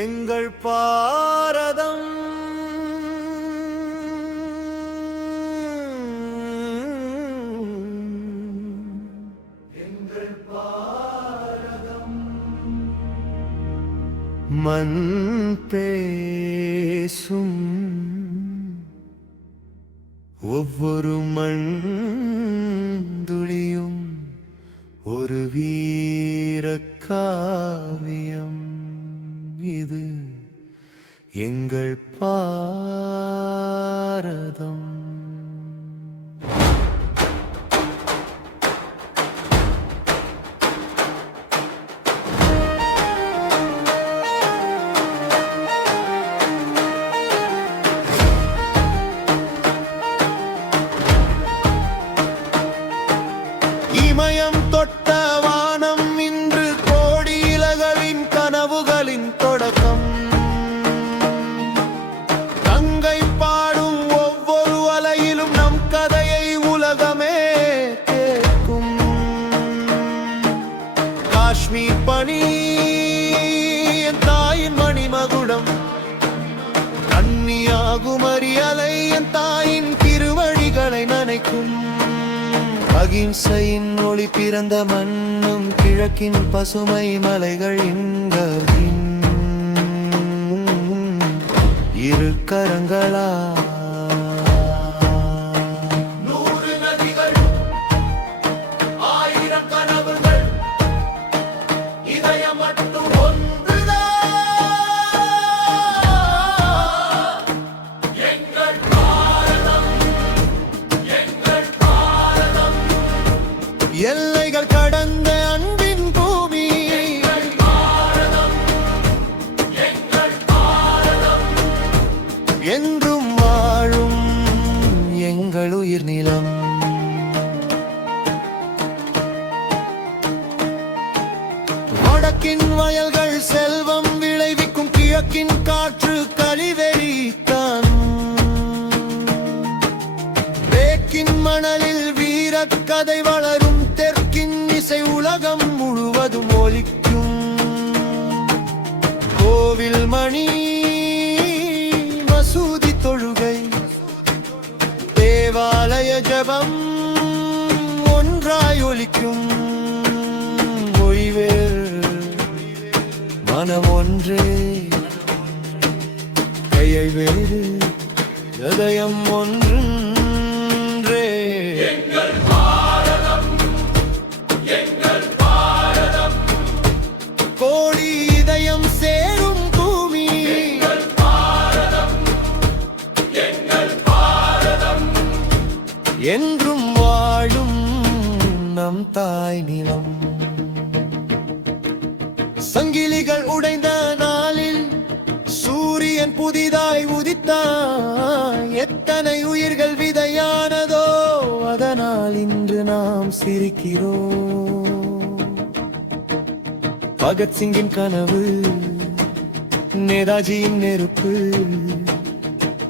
எங்கள் பாரதம் மண் பேசும் ஒவ்வொரு மண்துளியும் ஒரு வீர காவியம். இது எங்கள் பாரதம். இமயம் தொட்ட வானம் இன்று கோடி இலகளின் கனவுகளின் தொடக்கம். கங்கை பாடும் ஒவ்வொரு அலையிலும் நம் கதையை உலகமே கேட்கும். காஷ்மீர் பனி என் தாயின் மணிமகுடம், கன்னியாகுமரி அலை என் தாயின் திருவழிகளை நனைக்கும். அகிம்சையின் ஒளி பிறந்த மண்ணும் கிழக்கின் பசுமை மலைகள் எங்களின் இரு கரங்களா. நூறு நதிகள், ஆயிரம் கனவுகள், இதயம் மட்டும் எல்லைகள் கடந்த அன்பின் பூமி. என்றும் வாழும் எங்கள் உயிர் நிலம். வடக்கின் வயல்கள் செல்வம் விளைவிக்கும், கிழக்கின் காற்று கழிவெறித்தான். வேக்கின் மணலில் வீரக் கதை வளரும், தெற்கின் இசை உலகம் முழுவதும் ஒலிக்கும். கோவில் மணி, மசூதி தொழுகை, தேவாலய ஜபம் ஒன்றாய் ஒலிக்கும். மொழிவேறு மனம் ஒன்றே, கையை வேறு இதயம் ஒன்று. கோடி இதயம் சேரும் பூமி என்றும் வாழும் நம் தாய் நிலம். சங்கிலிகள் உடைந்த நாளில் சூரியன் புதிதாய் உதித்தாய். எத்தனை உயிர்கள் விதையானதோ, அதனால் இன்று நாம் சிரிக்கிறோம். பகத்சிங்கின் கனவு, நேதாஜியின் நெருப்பு,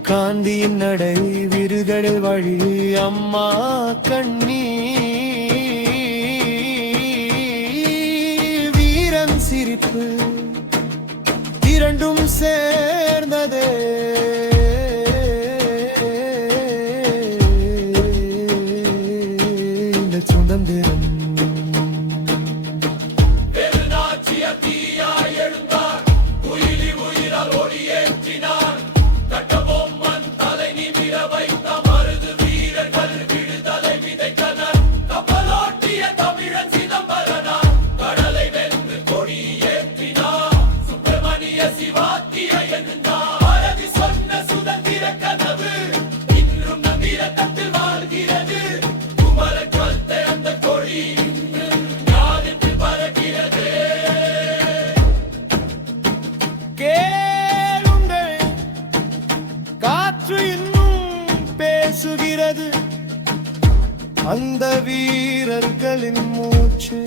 காந்தியின் நடை, விருதுகளில் வழி, அம்மா கண்ணீர், வீரன் சிரிப்பு, இரண்டும் சேர்ந்ததே இந்த சுதந்திரம். பேசுகிறது அந்த வீரர்களின் மூச்சு.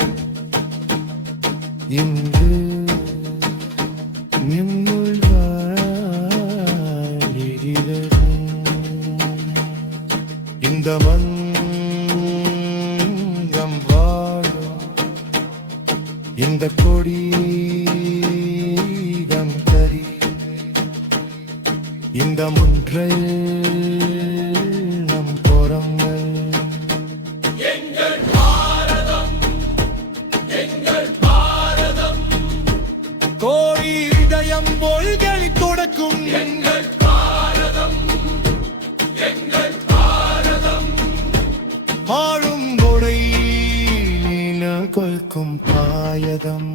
இன்று நிம்முள் வாழ்கிறது இந்த மங்கம் வாழும் இந்த கொடி தரி சிங்கம் ஒன்றில் நம் புறங்கள் கோடி இதயம் பொய்களை தொடக்கும் எங்கள் பாரதம் ஆளும் கொடை நீன கொள்கும் பாயதம்